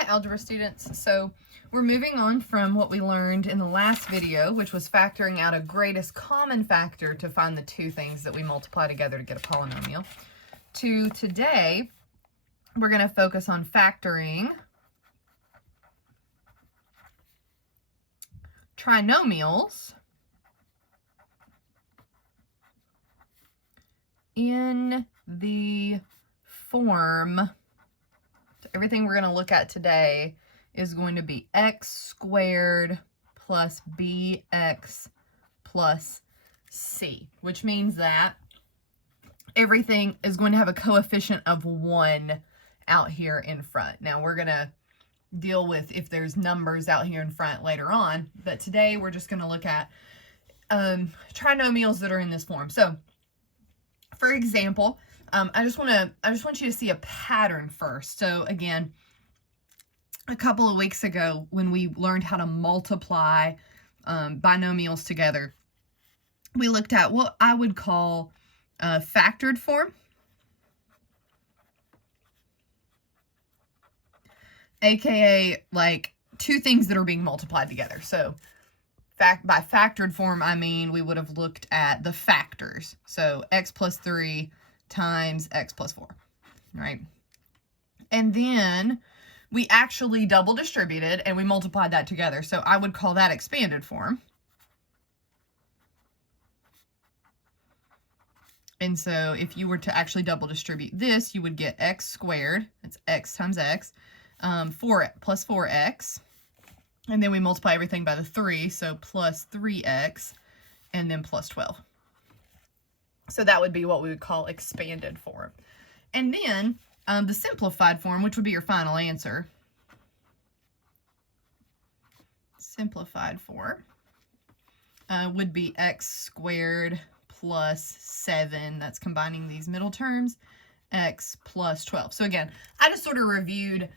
Hi, algebra students. So we're moving on from what we learned in the last video, which was factoring out a greatest common factor to find the two things that we multiply together to get a polynomial. To today, we're going to focus on factoring trinomials in the form. Everything we're going to look at today is going to be x squared plus bx plus c, which means that everything is going to have a coefficient of 1 out here in front. Now we're going to deal with if there's numbers out here in front later on, but today we're just going to look at trinomials that are in this form. So for example, I just want you to see a pattern first. So again, a couple of weeks ago when we learned how to multiply binomials together, we looked at what I would call a factored form, aka like two things that are being multiplied together. So by factored form, I mean we would have looked at the factors. So x plus 3 times x plus 4, right? And then we actually double distributed and we multiplied that together. So I would call that expanded form. And so if you were to actually double distribute this, you would get x squared, that's x times x, 4 plus 4x. And then we multiply everything by the 3, so plus 3x, and then plus 12. So that would be what we would call expanded form. And then the simplified form, which would be your final answer. Simplified form would be x squared plus 7. That's combining these middle terms, x plus 12. So again, I just sort of reviewed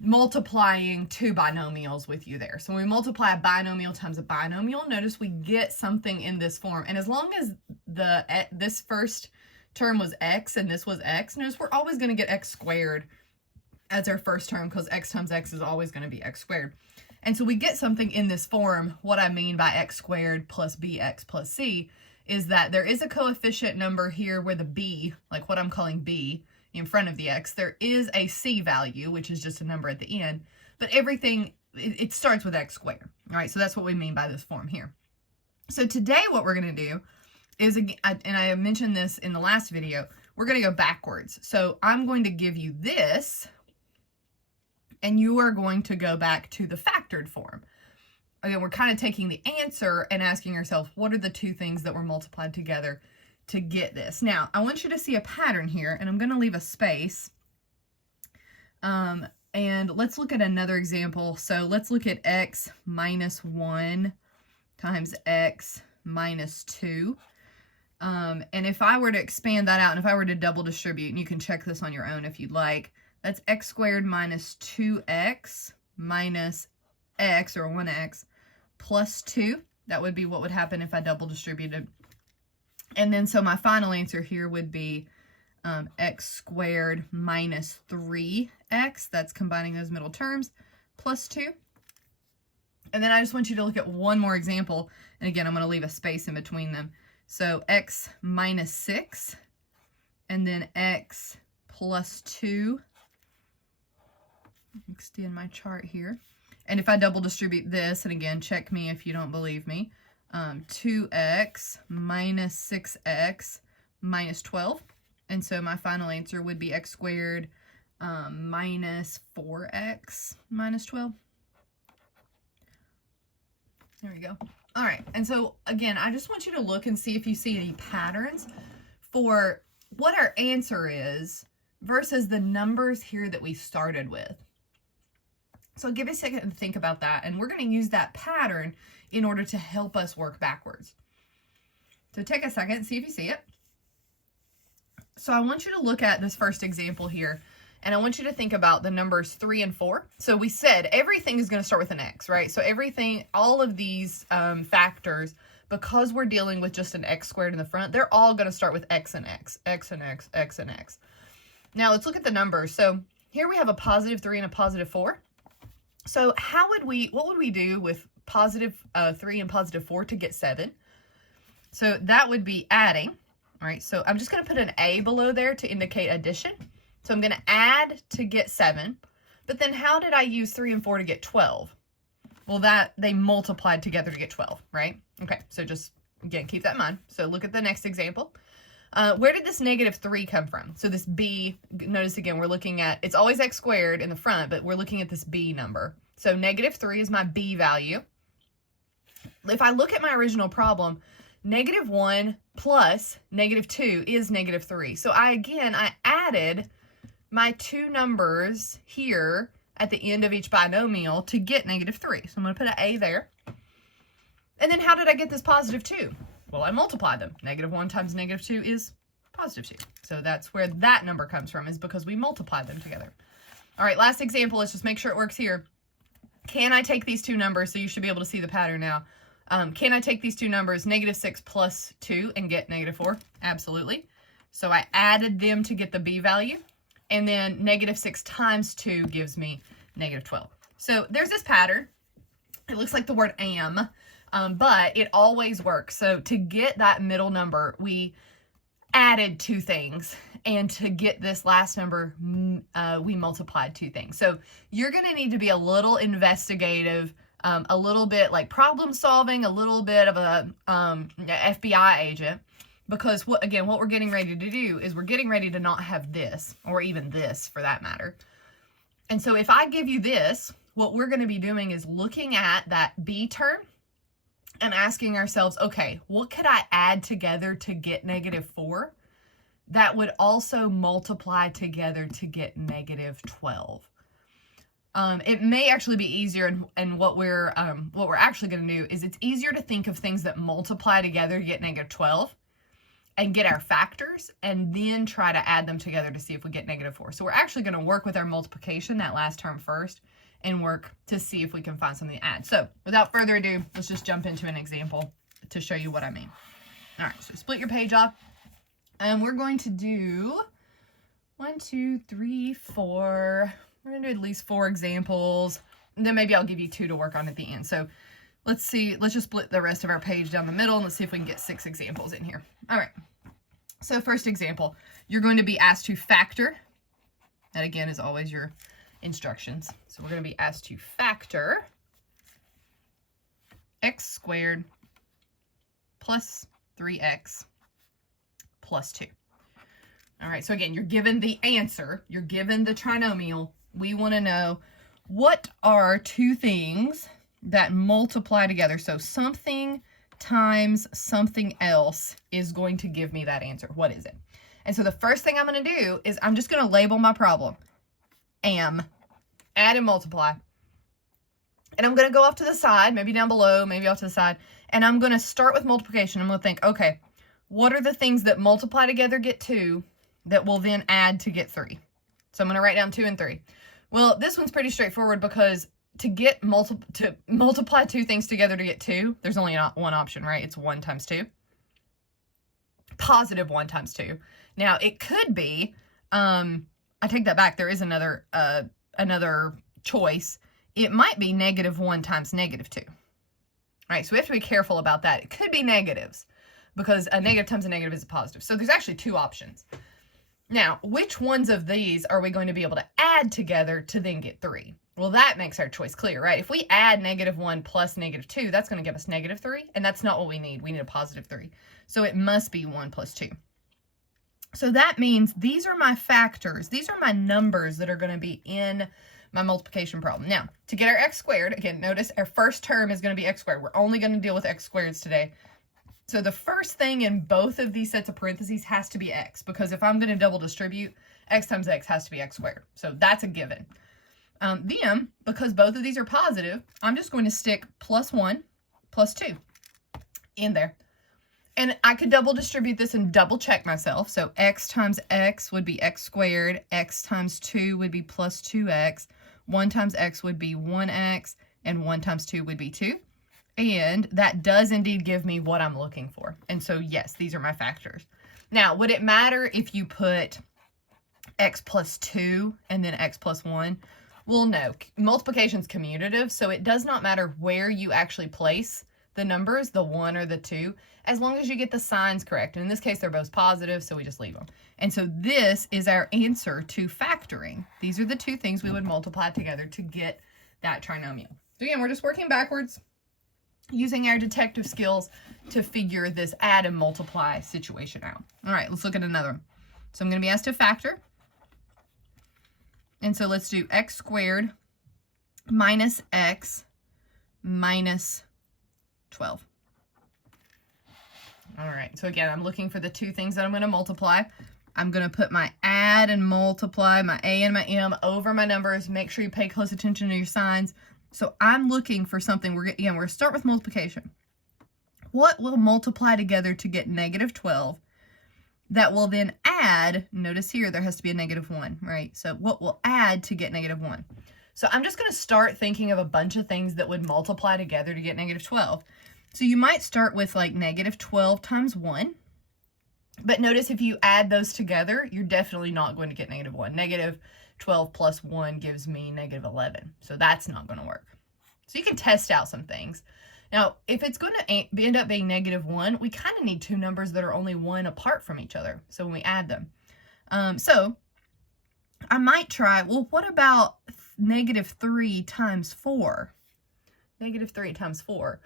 multiplying two binomials with you there. So when we multiply a binomial times a binomial, notice we get something in this form. And as long as this first term was x and this was x, notice we're always going to get x squared as our first term because x times x is always going to be x squared. And so we get something in this form. What I mean by x squared plus bx plus c is that there is a coefficient number here where the b, like what I'm calling b, in front of the x, there is a c value, which is just a number at the end, but everything, it starts with x squared. All right, so that's what we mean by this form here. So today what we're going to do is, and I mentioned this in the last video, we're going to go backwards. So I'm going to give you this, and you are going to go back to the factored form. Again, we're kind of taking the answer and asking ourselves, what are the two things that were multiplied together to get this? Now, I want you to see a pattern here, and I'm going to leave a space. And let's look at another example. So let's look at x minus 1 times x minus 2. And if I were to expand that out, and if I were to double distribute, and you can check this on your own if you'd like, that's x squared minus 2x minus x, or 1x, plus 2. That would be what would happen if I double distributed. And then so my final answer here would be x squared minus 3x, that's combining those middle terms, plus 2. And then I just want you to look at one more example, and again I'm going to leave a space in between them. So x minus 6, and then x plus 2. Extend my chart here. And if I double distribute this, and again, check me if you don't believe me, 2x minus 6x minus 12. And so my final answer would be x squared minus 4x minus 12. There we go. All right. And so again, I just want you to look and see if you see any patterns for what our answer is versus the numbers here that we started with. So give me a second to think about that, and we're going to use that pattern in order to help us work backwards. So take a second, see if you see it. So I want you to look at this first example here, and I want you to think about the numbers 3 and 4. So we said everything is going to start with an x, right? So everything, all of these factors, because we're dealing with just an x squared in the front, they're all going to start with x and x, x and x, x and x. Now let's look at the numbers. So here we have a positive 3 and a positive 4. So what would we do with positive 3 and positive 4 to get 7? So that would be adding, all right? So I'm just going to put an A below there to indicate addition. So I'm going to add to get 7. But then how did I use 3 and 4 to get 12? Well, they multiplied together to get 12, right? Okay, so just, again, keep that in mind. So look at the next example. Where did this negative 3 come from? So this b, notice again, we're looking at, it's always x squared in the front, but we're looking at this b number. So negative 3 is my b value. If I look at my original problem, negative 1 plus negative 2 is negative 3. So I added my two numbers here at the end of each binomial to get negative 3. So I'm going to put an A there. And then how did I get this positive 2? Well, I multiplied them. Negative 1 times negative 2 is positive 2. So that's where that number comes from, is because we multiplied them together. All right, last example. Let's just make sure it works here. Can I take these two numbers? So you should be able to see the pattern now. Can I take these two numbers, negative 6 plus 2, and get negative 4? Absolutely. So I added them to get the b value. And then negative 6 times 2 gives me negative 12. So there's this pattern. It looks like the word am, but it always works. So to get that middle number, we added two things. And to get this last number, we multiplied two things. So you're going to need to be a little investigative, a little bit like problem solving, a little bit of a FBI agent. Because what we're getting ready to do is we're getting ready to not have this, or even this for that matter. And so if I give you this, what we're going to be doing is looking at that b term and asking ourselves, okay, what could I add together to get negative 4? That would also multiply together to get negative 12. It may actually be easier, and what we're actually going to do is it's easier to think of things that multiply together to get negative 12. And get our factors, and then try to add them together to see if we get negative 4. So we're actually going to work with our multiplication, that last term first, and work to see if we can find something to add. So without further ado, let's just jump into an example to show you what I mean. All right, so split your page off. And we're going to do 1, 2, 3, 4. We're going to do at least 4 examples. And then maybe I'll give you 2 to work on at the end. So let's see. Let's just split the rest of our page down the middle, and let's see if we can get 6 examples in here. All right. So first example, you're going to be asked to factor. That again is always your instructions. So we're going to be asked to factor x squared plus 3x plus 2. All right, so again, you're given the answer. You're given the trinomial. We want to know what are two things that multiply together. So something times something else is going to give me that answer. What is it? And so the first thing I'm going to do is I'm just going to label my problem. Am, add and multiply. And I'm going to go off to the side, maybe down below, maybe off to the side. And I'm going to start with multiplication. I'm going to think, okay, what are the things that multiply together get 2 that will then add to get 3? So I'm going to write down 2 and 3. Well, this one's pretty straightforward because to multiply two things together to get 2, there's only one option, right? It's 1 times 2. Positive 1 times 2. Now, it could be, I take that back, there is another choice. It might be negative 1 times negative 2. All right, so we have to be careful about that. It could be negatives because a negative times a negative is a positive. So there's actually 2 options. Now, which ones of these are we going to be able to add together to then get 3? Well, that makes our choice clear, right? If we add negative 1 plus negative 2, that's going to give us negative 3, and that's not what we need. We need a positive 3. So it must be 1 plus 2. So that means these are my factors. These are my numbers that are going to be in my multiplication problem. Now, to get our x squared, again, notice our first term is going to be x squared. We're only going to deal with x squareds today. So the first thing in both of these sets of parentheses has to be x, because if I'm going to double distribute, x times x has to be x squared. So that's a given. Then, because both of these are positive, I'm just going to stick plus 1 plus 2 in there. And I could double distribute this and double check myself. So x times x would be x squared. X times 2 would be plus 2x. 1 times x would be 1x. And 1 times 2 would be 2. And that does indeed give me what I'm looking for. And so, yes, these are my factors. Now, would it matter if you put x plus 2 and then x plus 1. Well, no, multiplication is commutative, so it does not matter where you actually place the numbers, the 1 or the 2, as long as you get the signs correct. And in this case, they're both positive, so we just leave them. And so this is our answer to factoring. These are the two things we would multiply together to get that trinomial. So again, we're just working backwards, using our detective skills to figure this add and multiply situation out. All right, let's look at another one. So I'm going to be asked to factor. And so let's do x squared minus x minus 12. All right, so again, I'm looking for the two things that I'm going to multiply. I'm going to put my add and multiply, my a and my m, over my numbers. Make sure you pay close attention to your signs. So I'm looking for something. We're going to start with multiplication. What will multiply together to get negative 12? That will then add, notice here, there has to be a negative 1, right? So what will add to get negative 1? So I'm just going to start thinking of a bunch of things that would multiply together to get negative 12. So you might start with like negative 12 times 1. But notice if you add those together, you're definitely not going to get negative 1. Negative 12 plus 1 gives me negative 11. So that's not going to work. So you can test out some things. Now, if it's going to end up being negative 1, we kind of need two numbers that are only 1 apart from each other. So when we add them. So I might try, well, what about negative 3 times 4? Negative 3 times 4.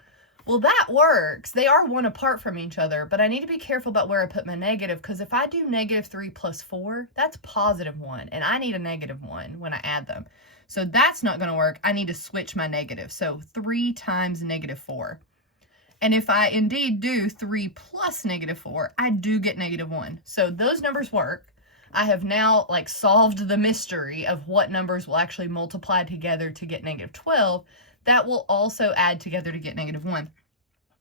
Well, that works. They are 1 apart from each other, but I need to be careful about where I put my negative, because if I do negative 3 plus 4, that's positive 1, and I need a negative 1 when I add them. So that's not going to work. I need to switch my negative. So 3 times negative 4. And if I indeed do 3 plus negative 4, I do get negative 1. So those numbers work. I have now solved the mystery of what numbers will actually multiply together to get negative 12. That will also add together to get negative 1.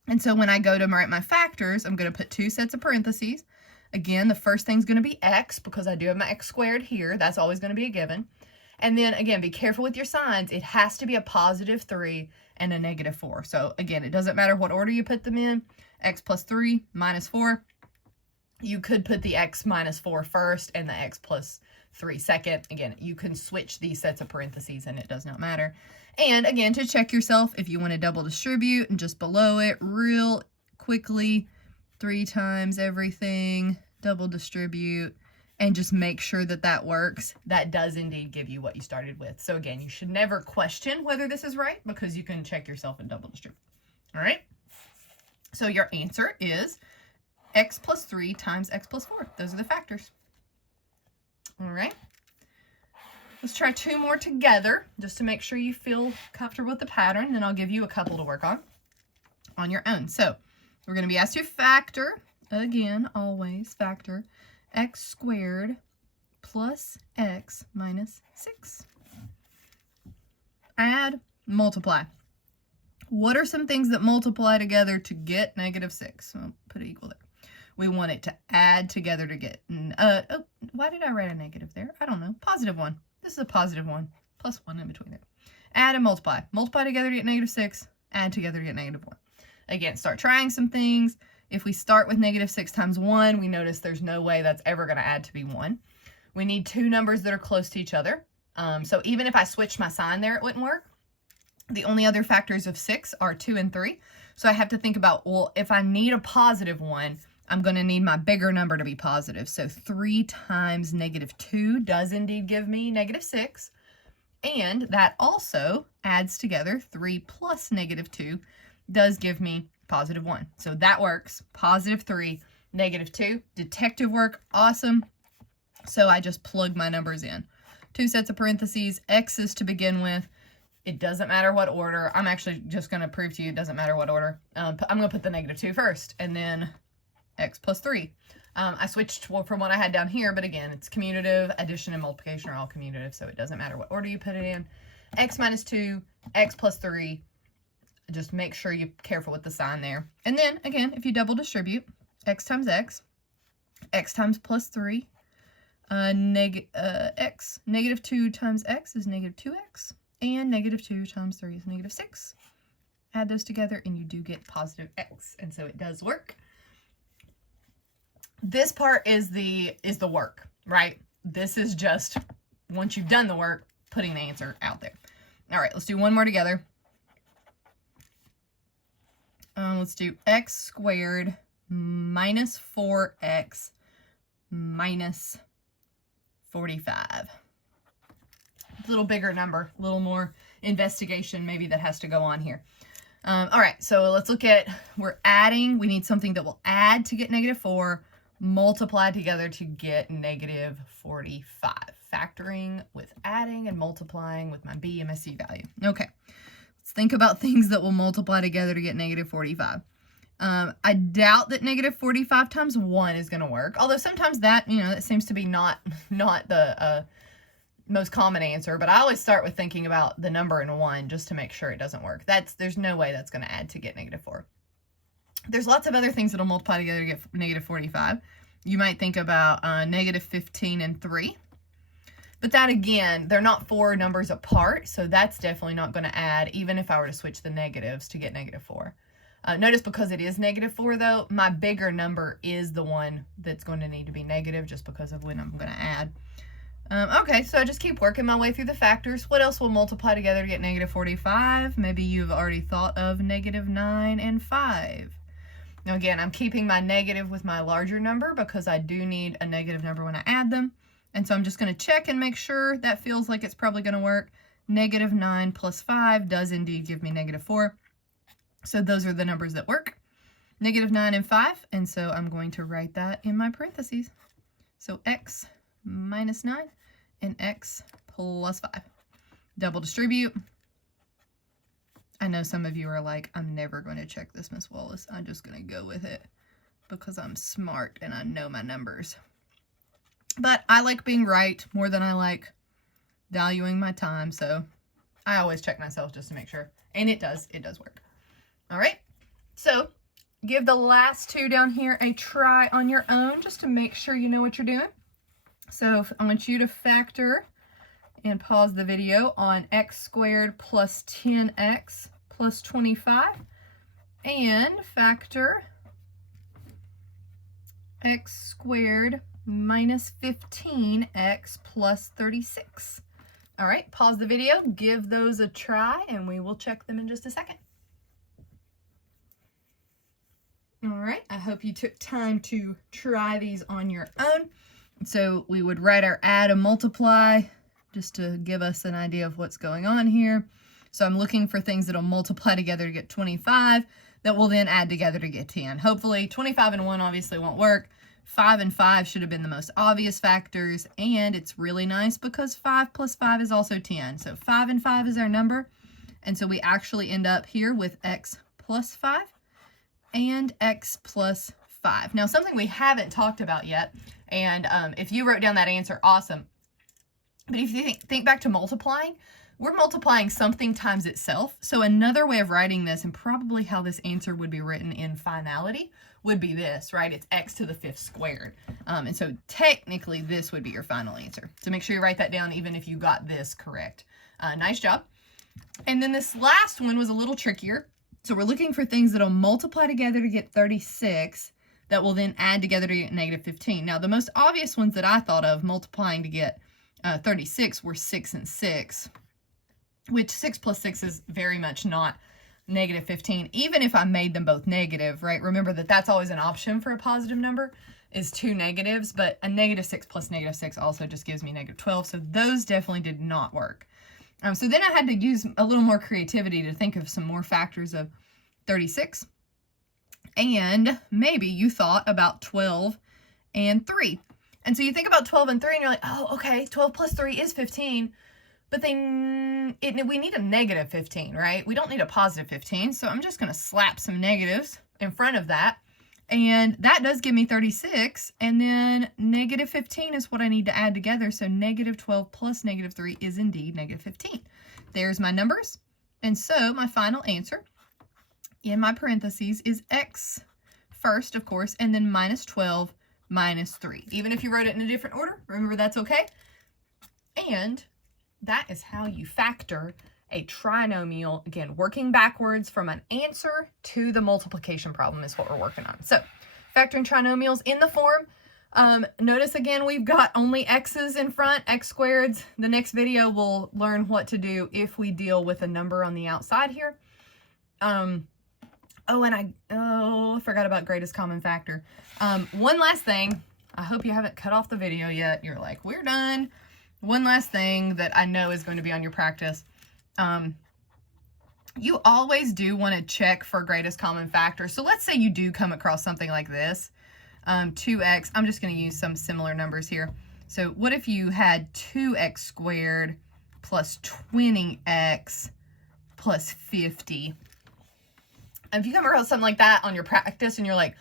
And so when I go to write my factors, I'm going to put 2 sets of parentheses. Again, the first thing's going to be x, because I do have my x squared here. That's always going to be a given. And then, again, be careful with your signs. It has to be a positive 3 and a negative 4. So, again, it doesn't matter what order you put them in. X plus 3 minus 4. You could put the x minus 4 first and the x plus 3 second. Again, you can switch these sets of parentheses, and it does not matter. And, again, to check yourself, if you want to double distribute, and just below it, real quickly, 3 times everything, double distribute. And just make sure that that works. That does indeed give you what you started with. So again, you should never question whether this is right, because you can check yourself and double distribute. All right. So your answer is x plus 3 times x plus 4. Those are the factors. All right. Let's try 2 more together just to make sure you feel comfortable with the pattern. Then I'll give you a couple to work on your own. So we're going to be asked to factor. Again, always factor. X squared plus x minus 6. Add, multiply. What are some things that multiply together to get negative 6? I'll put it equal there. We want it to add together to get, oh, why did I write a negative there? I don't know. Positive 1. This is a positive 1, plus 1 in between there. Add and multiply. Multiply together to get negative 6. Add together to get negative 1. Again, start trying some things. If we start with negative 6 times 1, we notice there's no way that's ever going to add to be 1. We need two numbers that are close to each other. So even if I switched my sign there, it wouldn't work. The only other factors of 6 are 2 and 3. So I have to think about, well, if I need a positive 1, I'm going to need my bigger number to be positive. So 3 times negative 2 does indeed give me negative 6. And that also adds together. 3 plus negative 2 does give me positive 1. So that works. Positive 3, negative 2. Detective work, awesome. So I just plug my numbers in. 2 sets of parentheses, x's to begin with. It doesn't matter what order. I'm actually just going to prove to you it doesn't matter what order. I'm going to put the negative 2 first, and then x plus 3. I switched from what I had down here, but again, it's commutative. Addition and multiplication are all commutative, so it doesn't matter what order you put it in. X minus 2, x plus 3. Just make sure you're careful with the sign there. And then, again, if you double distribute, x times x, x times plus 3, negative 2 times x is negative 2x, and negative 2 times 3 is negative 6. Add those together, and you do get positive x, and so it does work. This part is the work, right? This is just, once you've done the work, putting the answer out there. All right, let's do one more together. Let's do x squared minus 4x minus 45. It's a little bigger number, a little more investigation maybe that has to go on here. All right, so let's look at, we're adding, we need something that will add to get -4, multiply together to get -45. Factoring with adding and multiplying with my b and my c value. Okay, let's think about things that will multiply together to get -45. I doubt that -45 times 1 is going to work, although sometimes that, that seems to be not the most common answer, but I always start with thinking about the number in 1 just to make sure it doesn't work. There's no way that's going to add to get -4. There's lots of other things that'll multiply together to get -45. You might think about -15 and 3. But that, again, they're not 4 numbers apart, so that's definitely not going to add, even if I were to switch the negatives to get -4. Notice because it is -4, though, my bigger number is the one that's going to need to be negative just because of when I'm going to add. Okay, so I just keep working my way through the factors. What else will multiply together to get -45? Maybe you've already thought of -9 and 5. Now, again, I'm keeping my negative with my larger number because I do need a negative number when I add them. And so I'm just going to check and make sure that feels like it's probably going to work. -9 plus 5 does indeed give me -4. So those are the numbers that work. -9 and 5. And so I'm going to write that in my parentheses. So x minus 9 and x plus 5. Double distribute. I know some of you are like, I'm never going to check this, Miss Wallace. I'm just going to go with it because I'm smart and I know my numbers. But I like being right more than I like valuing my time, so I always check myself just to make sure. And it does work. All right, so give the last two down here a try on your own just to make sure you know what you're doing. So I want you to factor and pause the video on x squared plus 10x plus 25 and factor x squared minus 15x plus 36. All right, pause the video, give those a try, and we will check them in just a second. All right, I hope you took time to try these on your own. So we would write our add and multiply just to give us an idea of what's going on here. So I'm looking for things that'll multiply together to get 25 that will then add together to get 10. Hopefully 25 and 1 obviously won't work. 5 and 5 should have been the most obvious factors, and it's really nice because 5 plus 5 is also 10. So 5 and 5 is our number, and so we actually end up here with x plus 5 and x plus 5. Now, something we haven't talked about yet, and if you wrote down that answer, awesome. But if you think back to multiplying, we're multiplying something times itself. So another way of writing this, and probably how this answer would be written in finality, would be this, right? It's x to the 5th squared. And so technically this would be your final answer. So make sure you write that down even if you got this correct. Nice job. And then this last one was a little trickier. So we're looking for things that'll multiply together to get 36 that will then add together to get -15. Now the most obvious ones that I thought of multiplying to get 36 were 6 and 6, which 6 plus 6 is very much not -15, even if I made them both negative, right? Remember that that's always an option for a positive number, is 2 negatives, but a -6 plus -6 also just gives me -12, so those definitely did not work. So then I had to use a little more creativity to think of some more factors of 36, and maybe you thought about 12 and 3. And so you think about 12 and 3, and you're like, oh, okay, 12 plus 3 is 15, but then we need a -15, right? We don't need a positive 15, so I'm just going to slap some negatives in front of that, and that does give me 36, and then -15 is what I need to add together, so -12 plus -3 is indeed -15. There's my numbers, and so my final answer in my parentheses is x first, of course, and then -12 minus 3. Even if you wrote it in a different order, remember that's okay. And that is how you factor a trinomial. Again, working backwards from an answer to the multiplication problem is what we're working on. So factoring trinomials in the form Notice again, we've got only x's in front, x squareds. The next video we'll learn what to do if we deal with a number on the outside here. I forgot about greatest common factor. One last thing. I hope you haven't cut off the video yet. You're like, we're done. One last thing that I know is going to be on your practice. You always do want to check for greatest common factor. So let's say you do come across something like this. 2x, I'm just going to use some similar numbers here. So what if you had 2x squared plus 20x plus 50? If you come across something like that on your practice and you're like,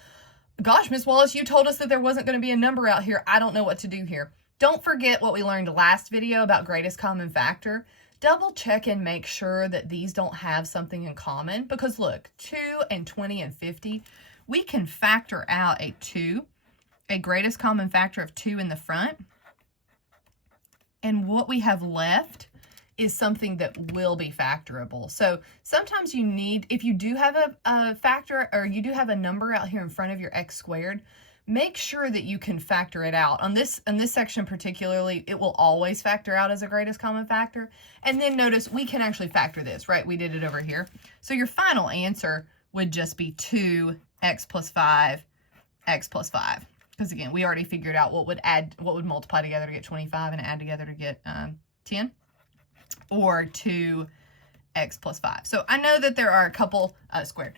gosh, Miss Wallace, you told us that there wasn't going to be a number out here. I don't know what to do here. Don't forget what we learned last video about greatest common factor. Double check and make sure that these don't have something in common, because look, 2 and 20 and 50, we can factor out a 2, a greatest common factor of 2 in the front, and what we have left is something that will be factorable. So sometimes you need, if you do have a factor, or you do have a number out here in front of your x squared, make sure that you can factor it out. On this section particularly, it will always factor out as a greatest common factor. And then notice we can actually factor this, right? We did it over here. So your final answer would just be 2x plus 5, x plus 5. Because again, we already figured out what would multiply together to get 25 and add together to get 10. Or 2x plus 5. So I know that there are a couple squared.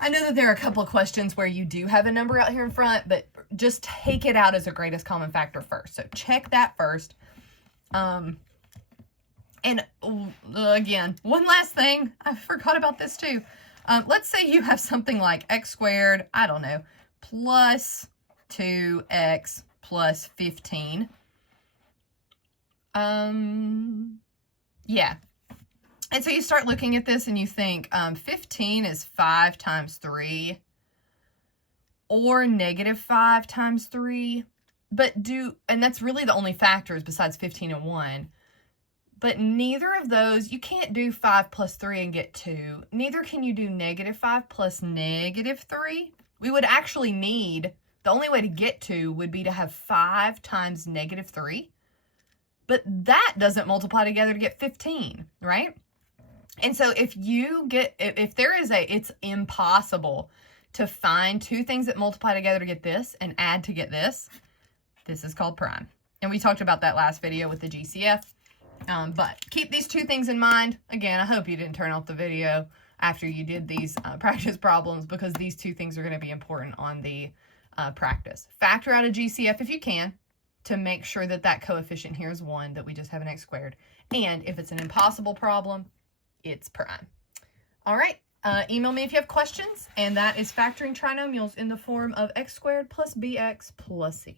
I know that there are a couple of questions where you do have a number out here in front, but just take it out as a greatest common factor first. So check that first. And again, one last thing, I forgot about this too. Let's say you have something like x squared, I don't know, plus 2x plus 15. Yeah. And so you start looking at this and you think 15 is 5 times 3 or negative 5 times 3. And that's really the only factors besides 15 and 1. But neither of those, you can't do 5 plus 3 and get 2. Neither can you do negative 5 plus negative 3. We would actually need, the only way to get 2 would be to have 5 times negative 3. But that doesn't multiply together to get 15, right? And so if it's impossible to find two things that multiply together to get this and add to get this. This is called prime. And we talked about that last video with the GCF. But keep these two things in mind. Again, I hope you didn't turn off the video after you did these practice problems, because these two things are going to be important on the practice. Factor out a GCF if you can, to make sure that that coefficient here is 1, that we just have an x squared. And if it's an impossible problem, it's prime. All right, email me if you have questions, and that is factoring trinomials in the form of x squared plus bx plus c.